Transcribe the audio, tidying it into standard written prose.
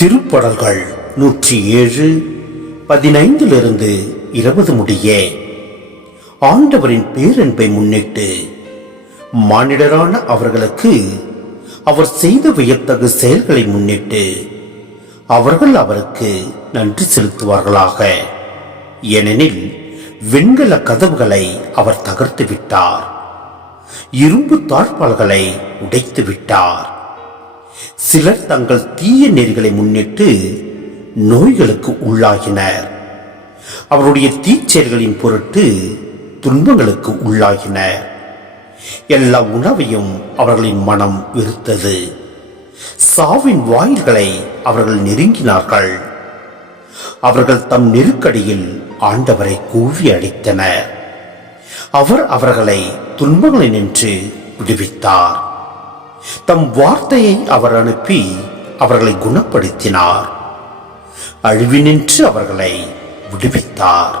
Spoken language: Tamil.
திருப்படல்கள் 107 15 20 முடிய. ஆண்டவரின் பேரன்பை முன்னிட்டு மானிடரான அவர்களுக்கு அவர் செய்த வியத்தகு செயல்களை முன்னிட்டு அவர்கள் அவருக்கு நன்றி செலுத்துவார்களாக. ஏனெனில் வெண்கல கதவுகளை அவர் தகர்த்து விட்டார், இரும்பு தாழ்பால்களை உடைத்து விட்டார். சிலர் தங்கள் தீய நெறிகளை முன்னிட்டு நோய்களுக்கு உள்ளாகினர். அவருடைய தீச்செயல்களின் பொருட்டு துன்பங்களுக்கு உள்ளாகினர். எல்லா உணவையும் அவர்களின் மனம் வெறுத்தது. சாவின் வாயில்களை அவர்கள் நெருங்கினார்கள். அவர்கள் தம் நெருக்கடியில் ஆண்டவரை கூவி அழைத்தனர். அவர் அவர்களை துன்பங்களினின்று விடுவித்தார். தம் வார்த்தையை அவர் அனுப்பி அவர்களை குணப்படுத்தினார். அழிவினின்று அவர்களை விடுவித்தார்.